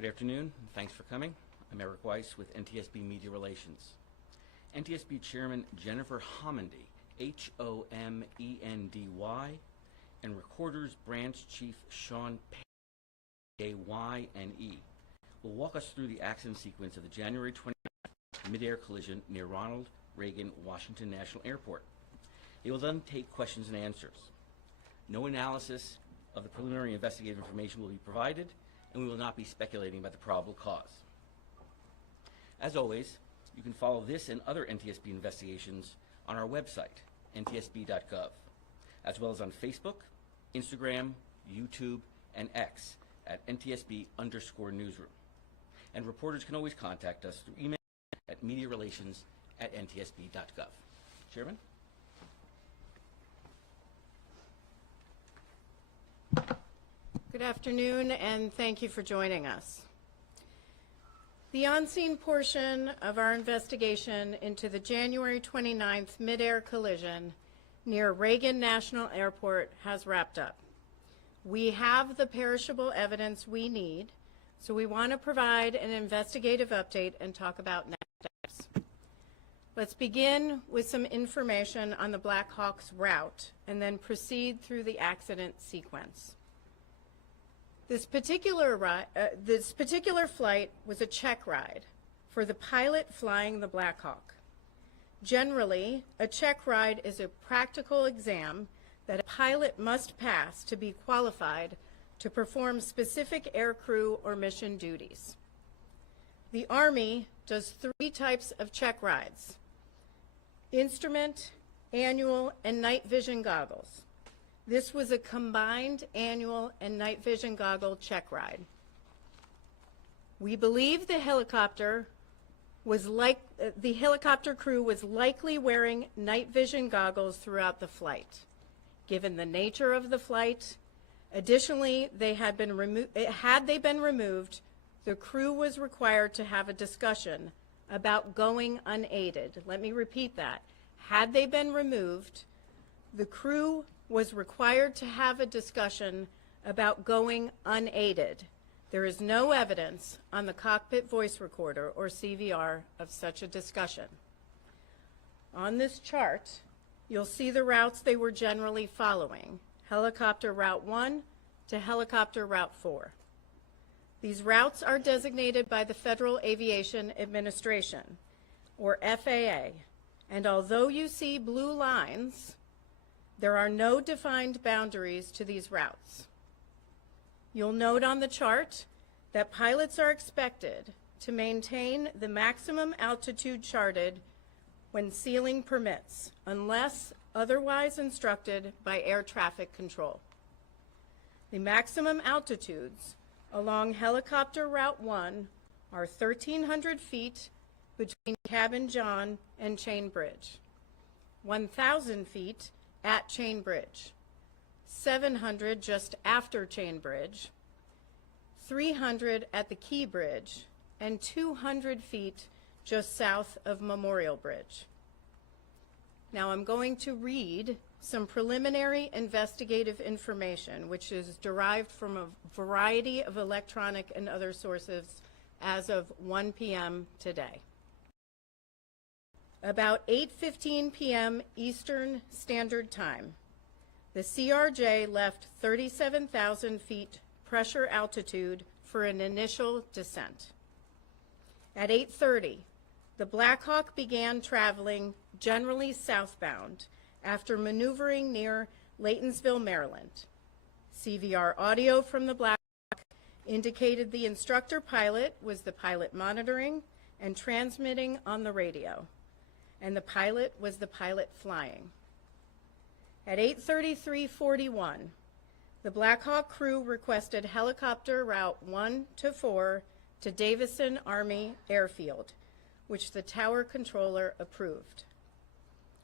Good afternoon, and thanks for coming. I'm Eric Weiss with NTSB Media Relations. NTSB Chairman Jennifer Homendy, Homendy, and Recorders Branch Chief Sean Ayne will walk us through the accident sequence of the January 29th mid-air collision near Ronald Reagan Washington National Airport. They will then take questions and answers. No analysis of the preliminary investigative information will be provided, and we will not be speculating about the probable cause. As always, you can follow this and other NTSB investigations on our website, ntsb.gov, as well as on Facebook, Instagram, YouTube, and X at NTSB_newsroom. And reporters can always contact us through email at mediarelations@ntsb.gov. Chairman? Good afternoon, and thank you for joining us. The on-scene portion of our investigation into the January 29th mid-air collision near Reagan National Airport has wrapped up. We have the perishable evidence we need, so we want to provide an investigative update and talk about next steps. Let's begin with some information on the Black Hawk's route and then proceed through the accident sequence. This particular flight was a check ride for the pilot flying the Black Hawk. Generally, a check ride is a practical exam that a pilot must pass to be qualified to perform specific aircrew or mission duties. The Army does 3 types of check rides: instrument, annual, and night vision goggles. This was a combined annual and night vision goggle check ride. We believe the helicopter crew was likely wearing night vision goggles throughout the flight. Given the nature of the flight, additionally, had they been removed, the crew was required to have a discussion about going unaided. Let me repeat that. Had they been removed, the crew was required to have a discussion about going unaided. There is no evidence on the cockpit voice recorder, or CVR, of such a discussion. On this chart, you'll see the routes they were generally following: Helicopter Route 1 to Helicopter Route 4. These routes are designated by the Federal Aviation Administration, or FAA, and although you see blue lines, there are no defined boundaries to these routes. You'll note on the chart that pilots are expected to maintain the maximum altitude charted when ceiling permits, unless otherwise instructed by air traffic control. The maximum altitudes along Helicopter Route 1 are 1,300 feet between Cabin John and Chain Bridge, 1,000 feet at Chain Bridge, 700 just after Chain Bridge, 300 at the Key Bridge, and 200 feet just south of Memorial Bridge. Now I'm going to read some preliminary investigative information, which is derived from a variety of electronic and other sources as of 1 p.m. today. About 8:15 p.m. Eastern Standard Time, the CRJ left 37,000 feet pressure altitude for an initial descent. At 8:30, the Black Hawk began traveling generally southbound after maneuvering near Laytonsville, Maryland. CVR audio from the Black Hawk indicated the instructor pilot was the pilot monitoring and transmitting on the radio, and the pilot was the pilot flying. At 8:33:41, the Black Hawk crew requested Helicopter Route 1 to 4 to Davison Army Airfield, which the tower controller approved.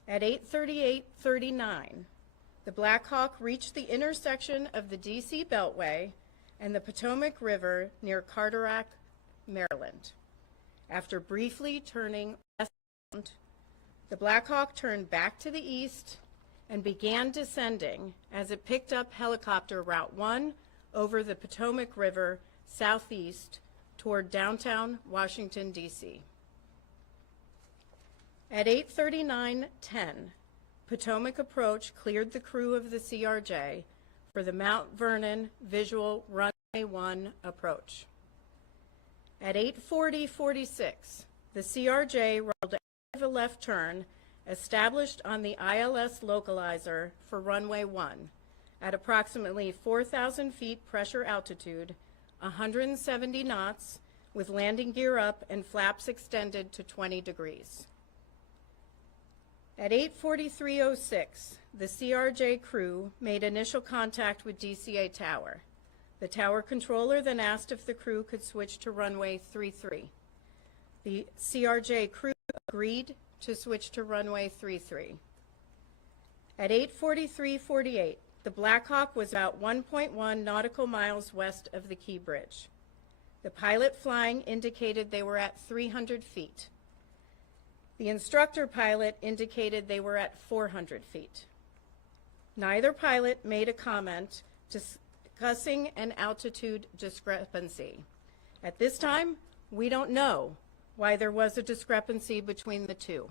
At 8:38:39, the Black Hawk reached the intersection of the DC Beltway and the Potomac River near Carteret, Maryland. After briefly turning westbound, the Black Hawk turned back to the east and began descending as it picked up Helicopter Route 1 over the Potomac River southeast toward downtown Washington, D.C. At 8:39:10, Potomac approach cleared the crew of the CRJ for the Mount Vernon Visual Runway 1 approach. At 8:40:46, the CRJ rolled a left turn established on the ILS localizer for runway 1 at approximately 4,000 feet pressure altitude, 170 knots, with landing gear up and flaps extended to 20 degrees. At 8:43:06, the CRJ crew made initial contact with DCA Tower. The tower controller then asked if the crew could switch to runway 33. The CRJ crew agreed to switch to runway 33. At 8:43:48, the Black Hawk was about 1.1 nautical miles west of the Key Bridge. The pilot flying indicated they were at 300 feet. The instructor pilot indicated they were at 400 feet. Neither pilot made a comment discussing an altitude discrepancy. At this time, we don't know why there was a discrepancy between the two.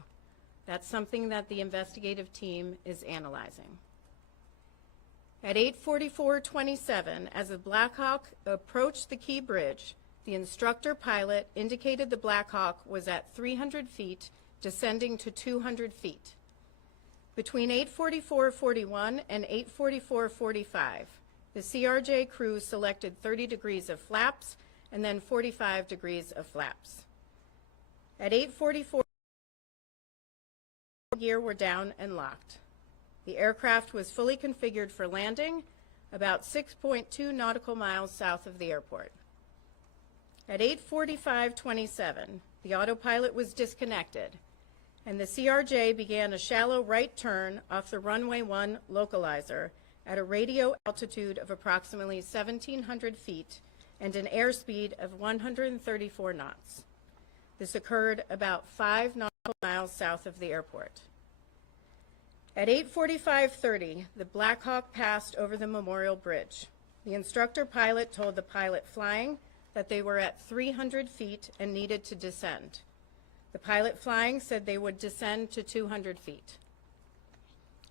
That's something that the investigative team is analyzing. At 8:44:27, as the Black Hawk approached the Key Bridge, the instructor pilot indicated the Black Hawk was at 300 feet, descending to 200 feet. Between 8:44:41 and 8:44:45, the CRJ crew selected 30 degrees of flaps and then 45 degrees of flaps. At 8:44, gear were down and locked. The aircraft was fully configured for landing about 6.2 nautical miles south of the airport. At 8:45:27, the autopilot was disconnected, and the CRJ began a shallow right turn off the runway 1 localizer at a radio altitude of approximately 1,700 feet and an airspeed of 134 knots. This occurred about 5 nautical miles south of the airport. At 8:45:30, the Black Hawk passed over the Memorial Bridge. The instructor pilot told the pilot flying that they were at 300 feet and needed to descend. The pilot flying said they would descend to 200 feet.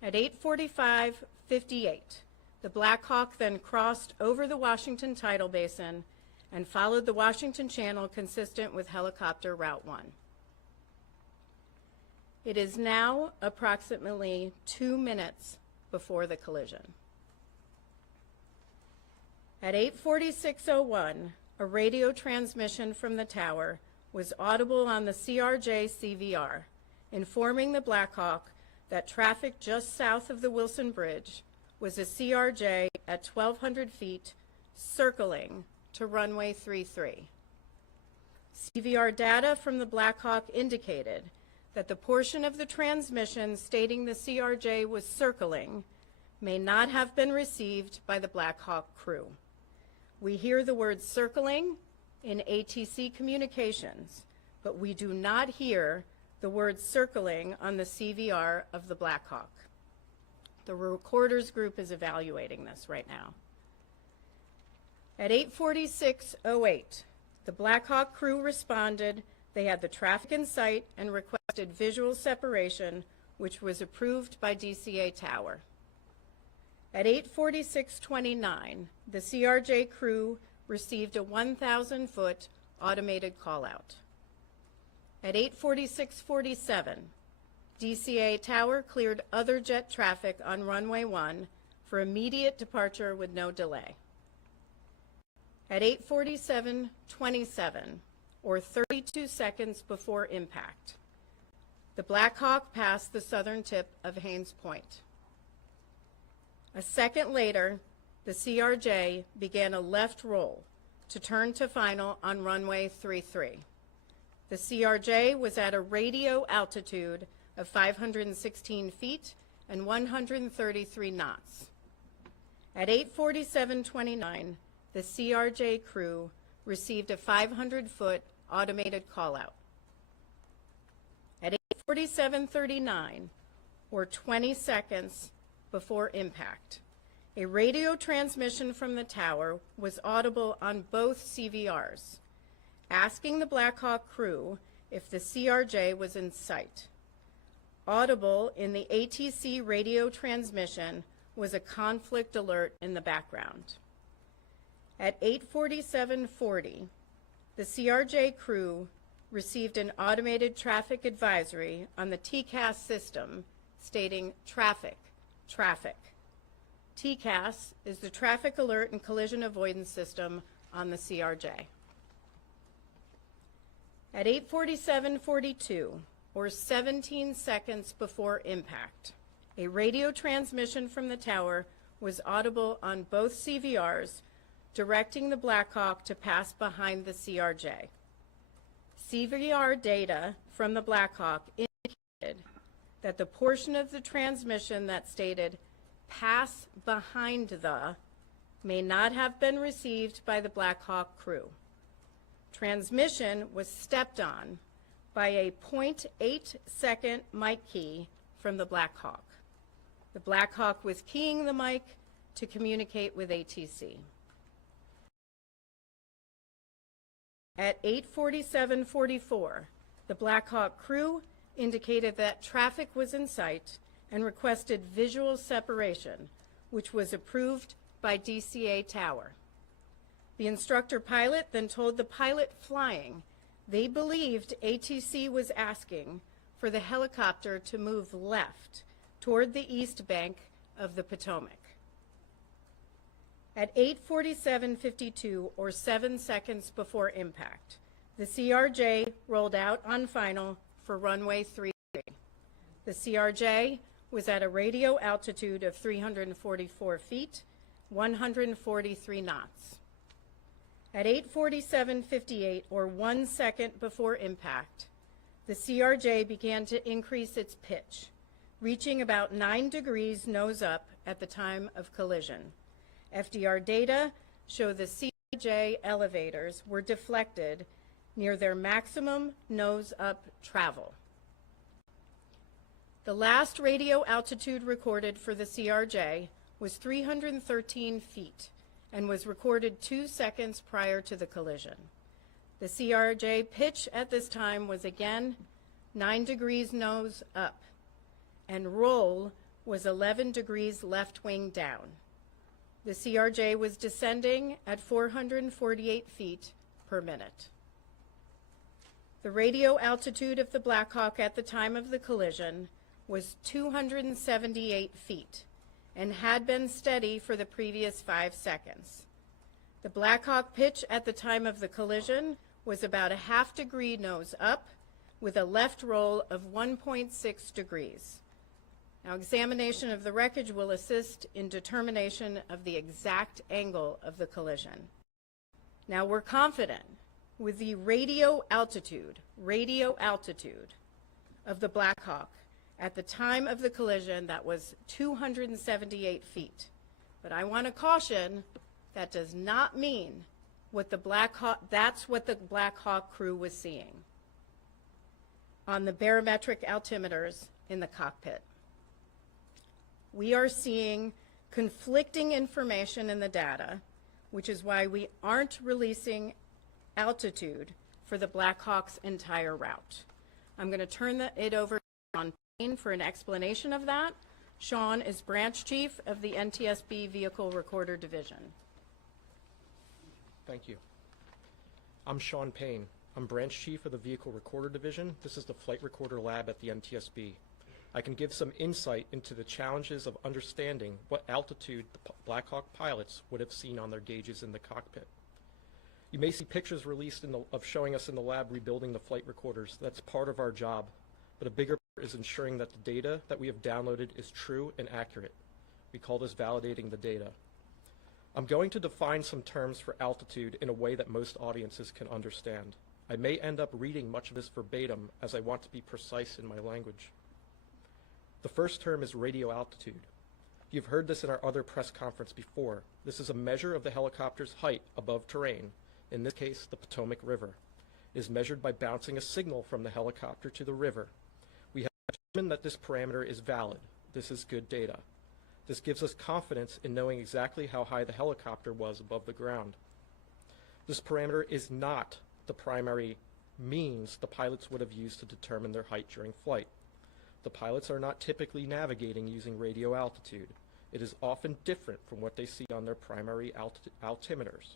At 8:45:58, the Black Hawk then crossed over the Washington Tidal Basin and followed the Washington Channel consistent with helicopter Route 1. It is now approximately 2 minutes before the collision. At 8:46:01, a radio transmission from the tower was audible on the CRJ CVR, informing the Black Hawk that traffic just south of the Wilson Bridge was a CRJ at 1,200 feet circling to runway 33. CVR data from the Black Hawk indicated that the portion of the transmission stating the CRJ was circling may not have been received by the Black Hawk crew. We hear the word circling in ATC communications, but we do not hear the word circling on the CVR of the Black Hawk. The recorders group is evaluating this right now. At 8:46:08, the Black Hawk crew responded. They had the traffic in sight and requested visual separation, which was approved by DCA Tower. At 8:46:29, the CRJ crew received a 1,000-foot automated call-out. At 8:46:47, DCA Tower cleared other jet traffic on runway 1 for immediate departure with no delay. At 8:47:27, or 32 seconds before impact, the Black Hawk passed the southern tip of Haines Point. A second later, the CRJ began a left roll to turn to final on runway 33. The CRJ was at a radio altitude of 516 feet and 133 knots. At 8:47:29, the CRJ crew received a 500-foot automated call-out. At 8:47:39, or 20 seconds before impact, a radio transmission from the tower was audible on both CVRs, asking the Black Hawk crew if the CRJ was in sight. Audible in the ATC radio transmission was a conflict alert in the background. At 8:47:40, the CRJ crew received an automated traffic advisory on the TCAS system stating traffic, traffic. TCAS is the Traffic Alert and Collision Avoidance System on the CRJ. At 8:47:42, or 17 seconds before impact, a radio transmission from the tower was audible on both CVRs, directing the Black Hawk to pass behind the CRJ. CVR data from the Black Hawk indicated that the portion of the transmission that stated pass behind the may not have been received by the Black Hawk crew. Transmission was stepped on by a 0.8 second mic key from the Black Hawk. The Black Hawk was keying the mic to communicate with ATC. At 8:47:44, the Black Hawk crew indicated that traffic was in sight and requested visual separation, which was approved by DCA Tower. The instructor pilot then told the pilot flying they believed ATC was asking for the helicopter to move left toward the east bank of the Potomac. At 8:47:52, or 7 seconds before impact, the CRJ rolled out on final for runway 33. The CRJ was at a radio altitude of 344 feet, 143 knots. At 8:47:58, or 1 second before impact, the CRJ began to increase its pitch, reaching about 9 degrees nose up at the time of collision. FDR data show the CRJ elevators were deflected near their maximum nose up travel. The last radio altitude recorded for the CRJ was 313 feet and was recorded 2 seconds prior to the collision. The CRJ pitch at this time was again 9 degrees nose up, and roll was 11 degrees left wing down. The CRJ was descending at 448 feet per minute. The radio altitude of the Black Hawk at the time of the collision was 278 feet and had been steady for the previous 5 seconds. The Black Hawk pitch at the time of the collision was about a half degree nose up with a left roll of 1.6 degrees. Now, examination of the wreckage will assist in determination of the exact angle of the collision. Now, we're confident with the radio altitude of the Black Hawk at the time of the collision that was 278 feet. But I want to caution that does not mean what the Black Hawk, that's what the Black Hawk crew was seeing on the barometric altimeters in the cockpit. We are seeing conflicting information in the data, which is why we aren't releasing altitude for the Black Hawk's entire route. I'm going to turn it over to Sean Payne for an explanation of that. Sean is branch chief of the NTSB Vehicle Recorder Division. Thank you. I'm Sean Payne. I'm branch chief of the Vehicle Recorder Division. This is the flight recorder lab at the NTSB. I can give some insight into the challenges of understanding what altitude the Black Hawk pilots would have seen on their gauges in the cockpit. You may see pictures released of showing us in the lab rebuilding the flight recorders. That's part of our job, but a bigger part is ensuring that the data that we have downloaded is true and accurate. We call this validating the data. I'm going to define some terms for altitude in a way that most audiences can understand. I may end up reading much of this verbatim as I want to be precise in my language. The first term is radio altitude. You've heard this in our other press conference before. This is a measure of the helicopter's height above terrain, in this case, the Potomac River. It is measured by bouncing a signal from the helicopter to the river. We have determined that this parameter is valid. This is good data. This gives us confidence in knowing exactly how high the helicopter was above the ground. This parameter is not the primary means the pilots would have used to determine their height during flight. The pilots are not typically navigating using radio altitude. It is often different from what they see on their primary altimeters.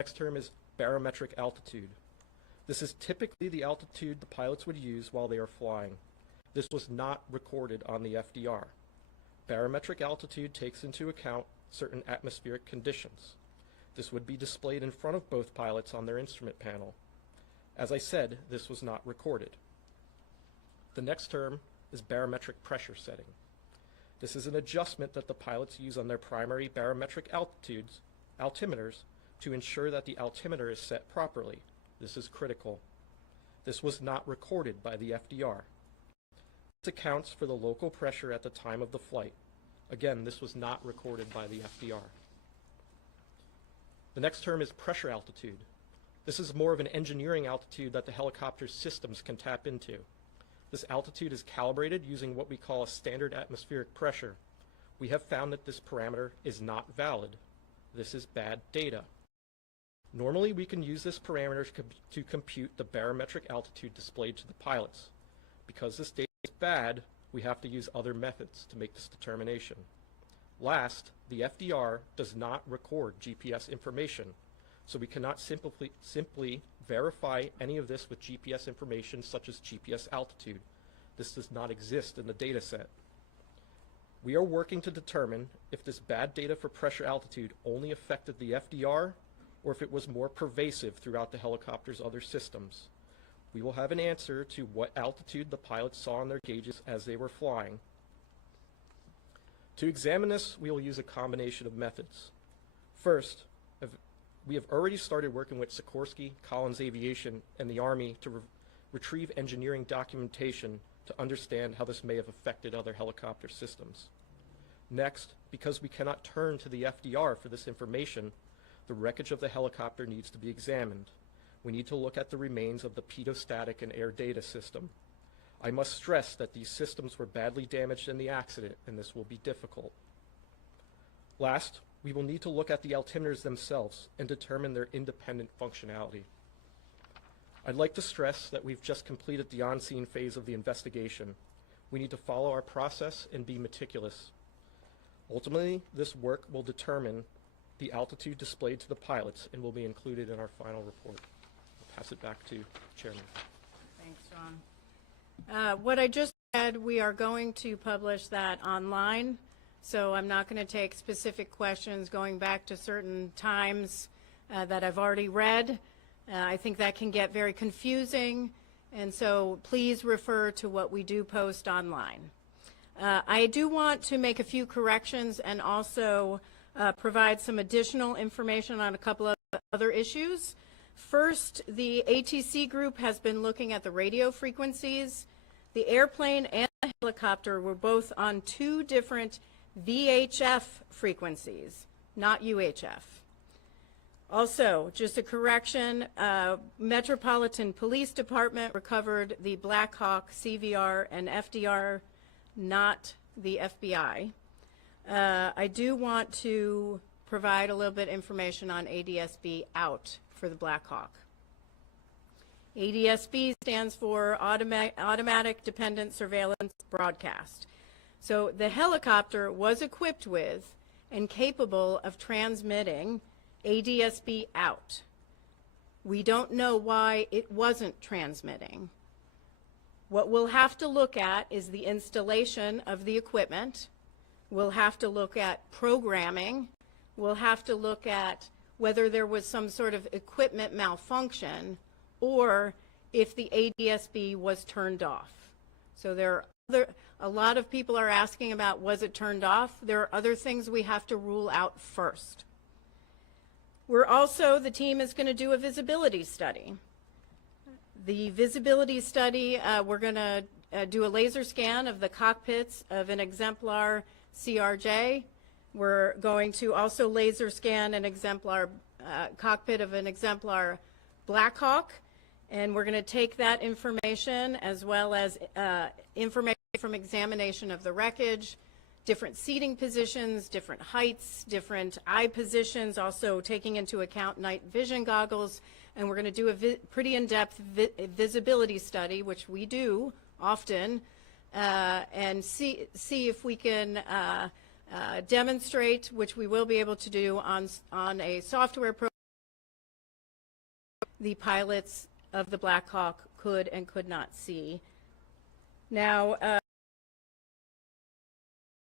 Next term is barometric altitude. This is typically the altitude the pilots would use while they are flying. This was not recorded on the FDR. Barometric altitude takes into account certain atmospheric conditions. This would be displayed in front of both pilots on their instrument panel. As I said, this was not recorded. The next term is barometric pressure setting. This is an adjustment that the pilots use on their primary barometric altimeters to ensure that the altimeter is set properly. This is critical. This was not recorded by the FDR. This accounts for the local pressure at the time of the flight. Again, this was not recorded by the FDR. The next term is pressure altitude. This is more of an engineering altitude that the helicopter's systems can tap into. This altitude is calibrated using what we call a standard atmospheric pressure. We have found that this parameter is not valid. This is bad data. Normally, we can use this parameter to compute the barometric altitude displayed to the pilots. Because this data is bad, we have to use other methods to make this determination. Last, the FDR does not record GPS information, so we cannot simply verify any of this with GPS information such as GPS altitude. This does not exist in the data set. We are working to determine if this bad data for pressure altitude only affected the FDR or if it was more pervasive throughout the helicopter's other systems. We will have an answer to what altitude the pilots saw on their gauges as they were flying. To examine this, we will use a combination of methods. First, we have already started working with Sikorsky, Collins Aviation, and the Army to retrieve engineering documentation to understand how this may have affected other helicopter systems. Next, because we cannot turn to the FDR for this information, the wreckage of the helicopter needs to be examined. We need to look at the remains of the pitot-static and air data system. I must stress that these systems were badly damaged in the accident, and this will be difficult. Last, we will need to look at the altimeters themselves and determine their independent functionality. I'd like to stress that we've just completed the on-scene phase of the investigation. We need to follow our process and be meticulous. Ultimately, this work will determine the altitude displayed to the pilots and will be included in our final report. I'll pass it back to Chairman. Thanks, John. What I just said, we are going to publish that online, so I'm not going to take specific questions going back to certain times that I've already read. I think that can get very confusing, and so please refer to what we do post online. I do want to make a few corrections and also provide some additional information on a couple of other issues. First, the ATC group has been looking at the radio frequencies. The airplane and the helicopter were both on two different VHF frequencies, not UHF. Also, just a correction, Metropolitan Police Department recovered the Black Hawk, CVR, and FDR, not the FBI. I do want to provide a little bit of information on ADSB out for the Black Hawk. ADSB stands for Automatic Dependent Surveillance Broadcast. So the helicopter was equipped with and capable of transmitting ADSB out. We don't know why it wasn't transmitting. What we'll have to look at is the installation of the equipment. We'll have to look at programming. We'll have to look at whether there was some sort of equipment malfunction or if the ADSB was turned off. So there are a lot of people are asking about, was it turned off? There are other things we have to rule out first. The team is going to do a visibility study. The visibility study, we're going to do a laser scan of the cockpits of an exemplar CRJ. We're going to also laser scan an exemplar cockpit of an exemplar Black Hawk, and we're going to take that information as well as information from examination of the wreckage, different seating positions, different heights, different eye positions, also taking into account night vision goggles, and we're going to do a pretty in-depth visibility study, which we do often, and see if we can demonstrate, which we will be able to do on a software program, the pilots of the Black Hawk could and could not see. Now,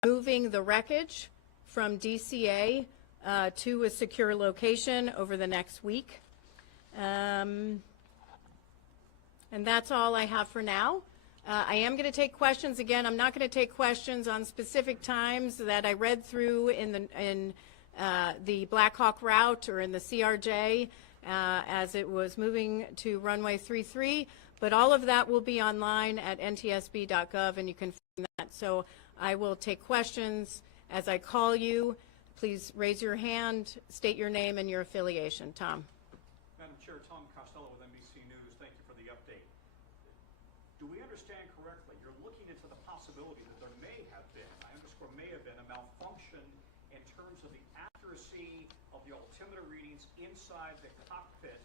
moving the wreckage from DCA to a secure location over the next week. And that's all I have for now. I am going to take questions. Again, I'm not going to take questions on specific times that I read through in the Black Hawk route or in the CRJ as it was moving to runway 33, but all of that will be online at ntsb.gov, and you can find that. So I will take questions as I call you. Please raise your hand, state your name and your affiliation. Tom. Madam Chair, Tom Costello with NBC News. Thank you for the update. Do we understand correctly, you're looking into the possibility that there may have been, I underscore may have been, a malfunction in terms of the accuracy of the altimeter readings inside the cockpit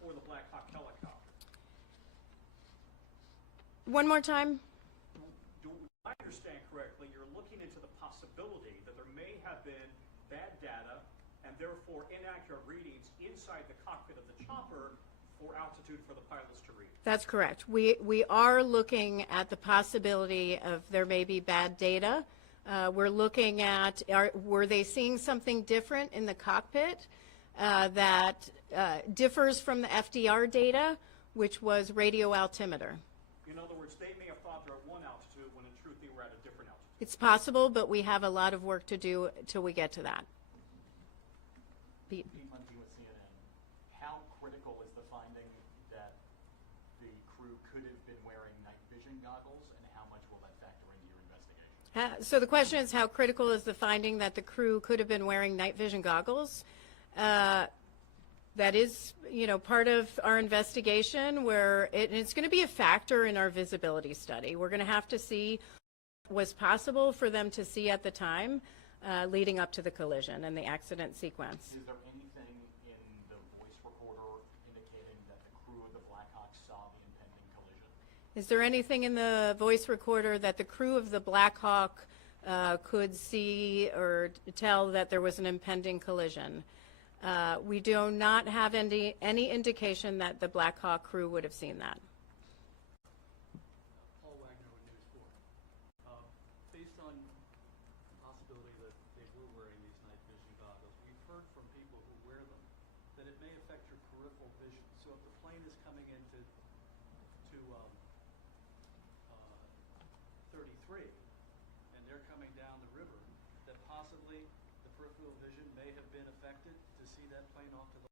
for the Black Hawk helicopter? One more time. Do I understand correctly, you're looking into the possibility that there may have been bad data and therefore inaccurate readings inside the cockpit of the chopper for altitude for the pilots to read? That's correct. We are looking at the possibility of there may be bad data. We're looking at, were they seeing something different in the cockpit that differs from the FDR data, which was radio altimeter? In other words, they may have thought they're at one altitude when in truth they were at a different altitude. It's possible, but we have a lot of work to do till we get to that. Pete. Pete Munty with CNN. How critical is the finding that the crew could have been wearing night vision goggles, and how much will that factor into your investigation? So the question is, how critical is the finding that the crew could have been wearing night vision goggles? That is, part of our investigation, where it's going to be a factor in our visibility study. We're going to have to see what was possible for them to see at the time leading up to the collision and the accident sequence. Is there anything in the voice recorder indicating that the crew of the Black Hawk saw the impending collision? Is there anything in the voice recorder that the crew of the Black Hawk could see or tell that there was an impending collision? We do not have any indication that the Black Hawk crew would have seen that. Paul Wagner with News 4. Based on the possibility that they were wearing these night vision goggles, we've heard from people who wear them that it may affect your peripheral vision. So if the plane is coming into 33 and they're coming down the river, that possibly the peripheral vision may have been affected to see that plane off to the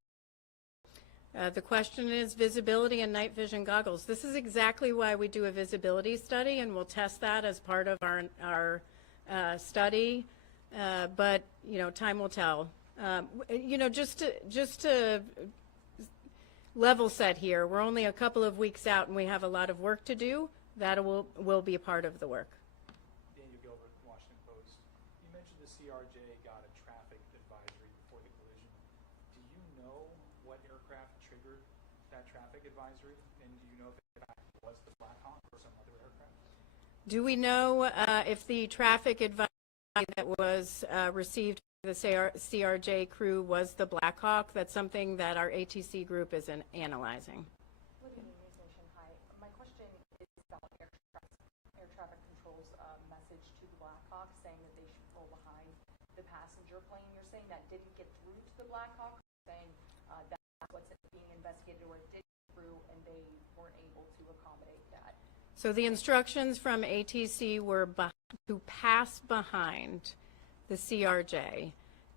The question is visibility and night vision goggles. This is exactly why we do a visibility study, and we'll test that as part of our study. But time will tell. Just to level set here, we're only a couple of weeks out, and we have a lot of work to do. That will be a part of the work. Daniel Gilbert, Washington Post. You mentioned the CRJ got a traffic advisory before the collision. Do you know what aircraft triggered that traffic advisory? And do you know if it was the Black Hawk or some other aircraft? Do we know if the traffic advisory that was received by the CRJ crew was the Black Hawk? That's something that our ATC group is analyzing. Hi. My question is about air traffic control's message to the Black Hawk saying that they should pull behind the passenger plane. You're saying that didn't get through to the Black Hawk, saying that's what's being investigated, or it did get through and they weren't able to accommodate that? So the instructions from ATC were to pass behind the CRJ.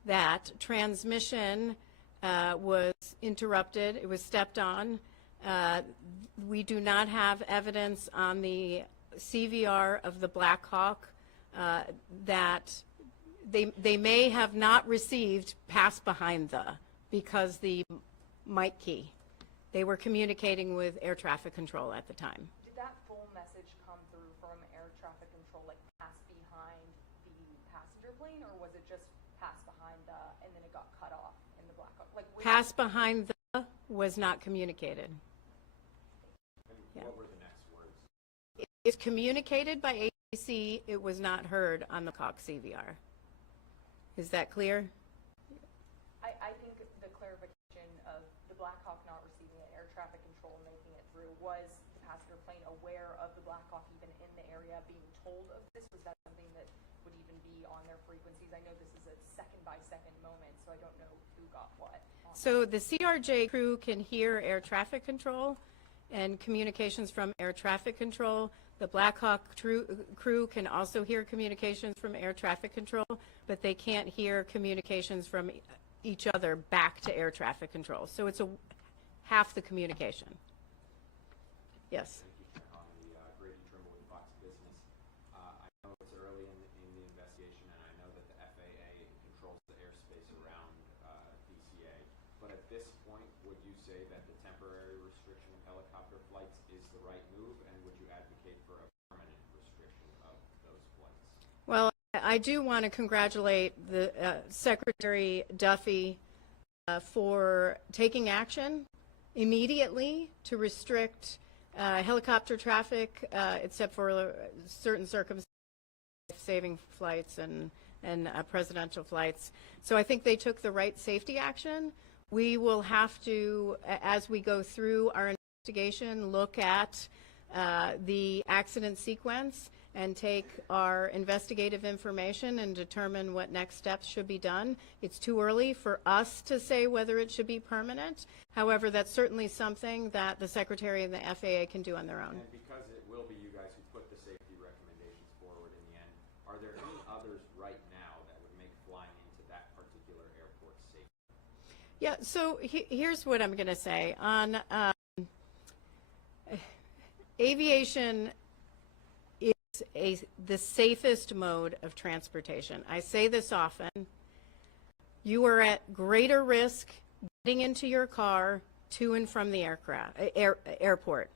That transmission was interrupted. It was stepped on. We do not have evidence on the CVR of the Black Hawk that they may have not received pass behind because the mic key. They were communicating with air traffic control at the time. Did that full message come through from air traffic control, like pass behind the passenger plane, or was it just pass behind and then it got cut off in the Black Hawk? Like, Pass behind was not communicated. Yeah. What were the next words? It's communicated by ATC. It was not heard on the Cox CVR. Is that clear? I think the clarification of the Black Hawk not receiving an air traffic control and making it through, was the passenger plane aware of the Black Hawk even in the area being told of this? Was that something that would even be on their frequencies? I know this is a second-by-second moment, so I don't know who got what. So the CRJ crew can hear air traffic control and communications from air traffic control. The Black Hawk crew can also hear communications from air traffic control, but they can't hear communications from each other back to air traffic control. So it's half the communication. Yes. Thank you, Grady Trimble with Fox Business. I know it's early in the investigation, and I know that the FAA controls the airspace around DCA. But at this point, would you say that the temporary restriction of helicopter flights is the right move, and would you advocate for a permanent restriction of those flights? Well, I do want to congratulate the Secretary Duffy for taking action immediately to restrict helicopter traffic, except for certain circumstances, saving flights and presidential flights. So I think they took the right safety action. We will have to, as we go through our investigation, look at the accident sequence and take our investigative information and determine what next steps should be done. It's too early for us to say whether it should be permanent. However, that's certainly something that the Secretary and the FAA can do on their own. And because it will be you guys who put the safety recommendations forward in the end, are there any others right now that would make flying into that particular airport safe? Yeah, so here's what I'm going to say. On aviation is the safest mode of transportation. I say this often. You are at greater risk getting into your car to and from the airport.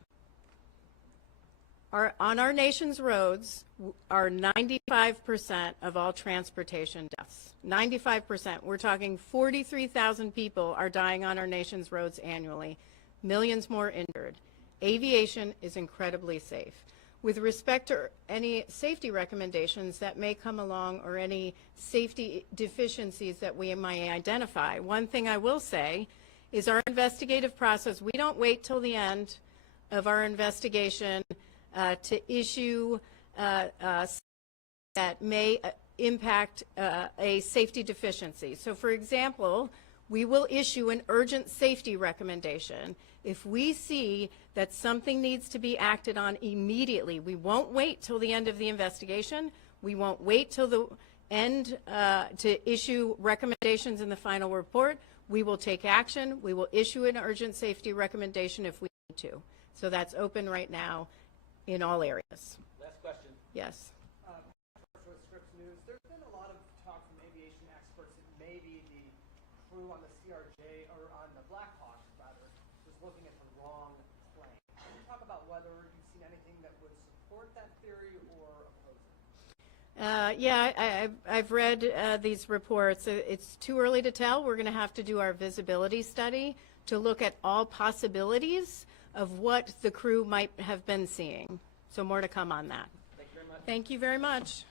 On our nation's roads are 95% of all transportation deaths. 95%. We're talking 43,000 people are dying on our nation's roads annually. Millions more injured. Aviation is incredibly safe. With respect to any safety recommendations that may come along or any safety deficiencies that we might identify, one thing I will say is our investigative process, we don't wait till the end of our investigation to issue that may impact a safety deficiency. So for example, we will issue an urgent safety recommendation if we see that something needs to be acted on immediately. We won't wait till the end of the investigation. We won't wait till the end to issue recommendations in the final report. We will take action. We will issue an urgent safety recommendation if we need to. So that's open right now in all areas. Last question. Yes. For Scripps News, there's been a lot of talk from aviation experts that maybe the crew on the CRJ, or on the Black Hawk, rather, was looking at the wrong plane. Can you talk about whether you've seen anything that would support that theory or oppose it? Yeah, I've read these reports. It's too early to tell. We're going to have to do our visibility study to look at all possibilities of what the crew might have been seeing. So more to come on that. Thank you very much. Thank you very much.